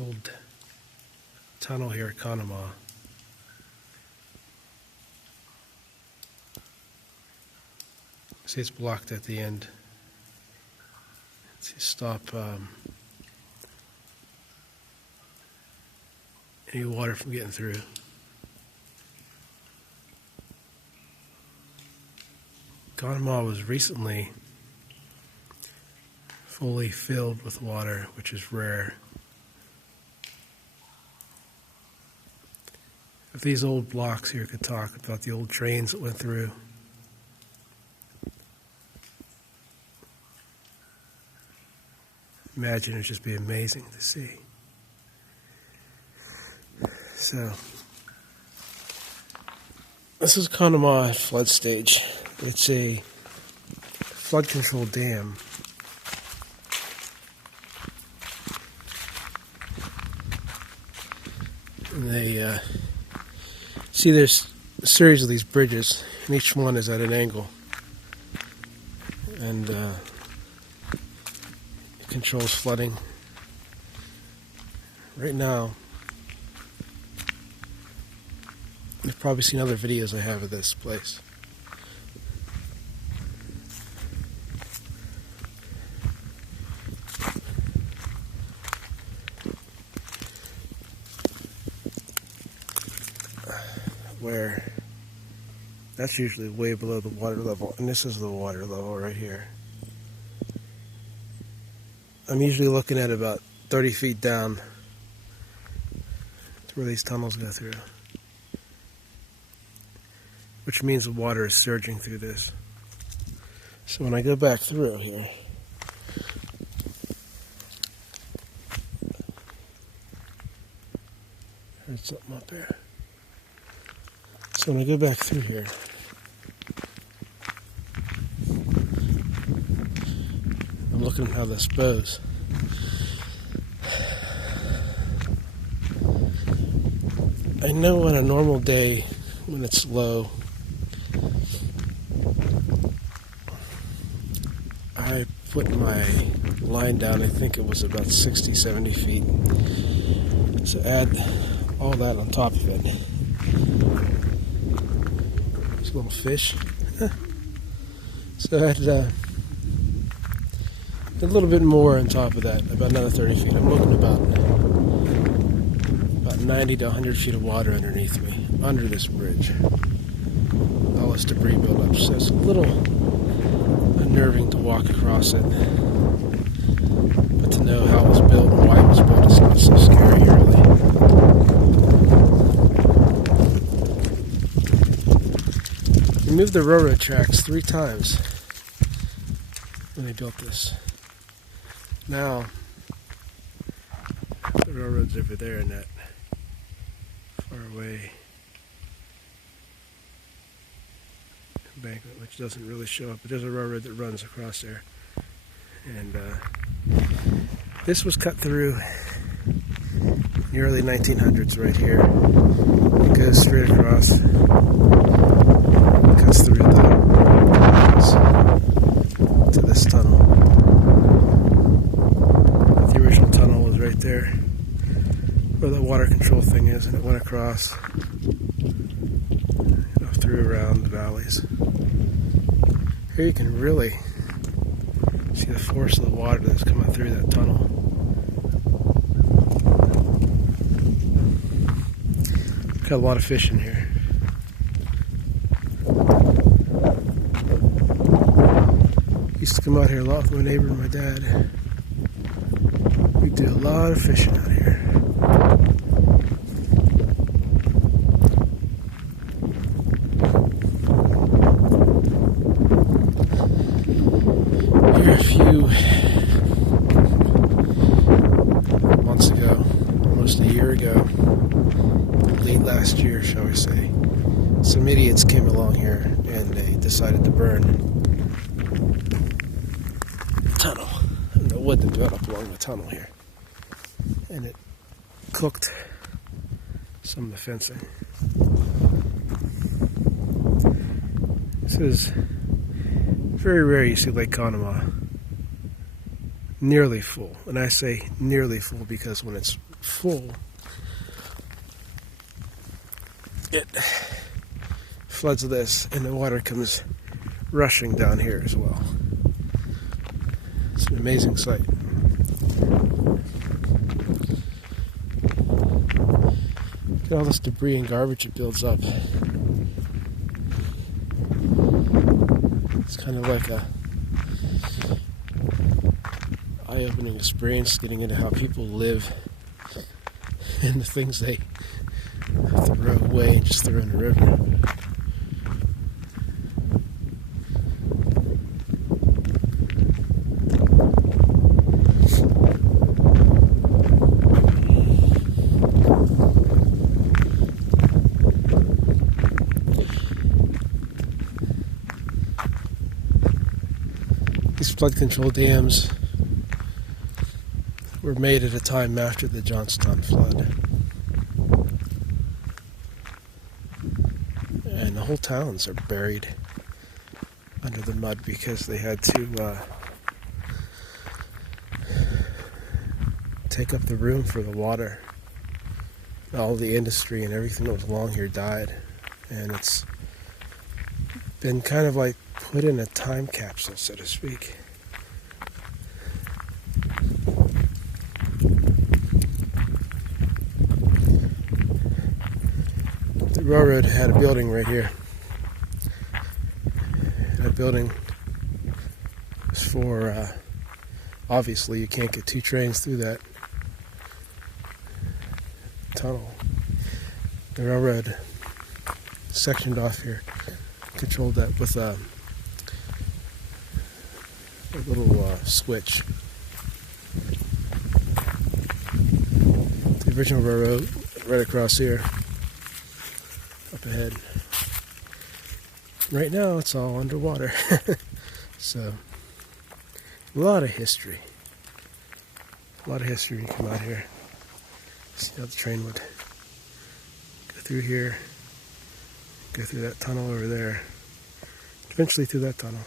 old tunnel here at Connemaugh. See, it's blocked at the end. To stop any water from getting through. Connemaugh was recently fully filled with water, which is rare. If these old blocks here could talk about the old trains that went through, imagine it'd just be amazing to see. So, this is Connemaugh at flood stage. It's a flood control dam. And they see there's a series of these bridges, and each one is at an angle. And it controls flooding. Right now, you've probably seen other videos I have of this place. Where that's usually way below the water level, and this is the water level right here. I'm usually looking at about 30 feet down to where these tunnels go through, which means the water is surging through this. So when I go back through here, there's something up there. So when I go back through here, I'm looking at how this bows. I know on a normal day when it's low, I put my line down, I think it was about 60, 70 feet. So add all that on top of it. There's a little fish. So I had a little bit more on top of that, about another 30 feet. I'm looking about 90 to 100 feet of water underneath me, under this bridge. All this debris built up, so it's a little unnerving to walk across it. But to know how it was built and why it was built is not so scary, really. They moved the railroad tracks 3 times when they built this. Now, the railroad's over there in that far away embankment, which doesn't really show up, but there's a railroad that runs across there. And this was cut through in the early 1900s right here. It goes straight across, cuts through to this tunnel. The original tunnel was right there where the water control thing is, and it went across, through around the valleys. Here you can really see the force of the water that's coming through that tunnel. Got a lot of fish in here. Used to come out here a lot with my neighbor and my dad. We do a lot of fishing out here. Here a few months ago, almost a year ago, late last year, shall we say, some idiots came along here and they decided to burn the tunnel. I don't know what they built up along the tunnel here. And it cooked some of the fencing. This is very rare you see Lake Connemaugh nearly full. And I say nearly full because when it's full, it floods this, and the water comes rushing down here as well. It's an amazing sight. Look at all this debris and garbage it builds up. It's kind of like a eye-opening experience getting into how people live and the things they throw away and just throw in the river. These flood control dams were made at a time after the Johnstown flood. And the whole towns are buried under the mud because they had to take up the room for the water. All the industry and everything that was along here died. And it's been kind of like put in a time capsule, so to speak. The railroad had a building right here. That building was for, obviously you can't get 2 trains through that tunnel. The railroad sectioned off here, controlled that with a little switch. The original railroad right across here, up ahead. Right now it's all underwater. So, a lot of history. A lot of history when you come out here. See how the train would go through here, go through that tunnel over there, eventually through that tunnel.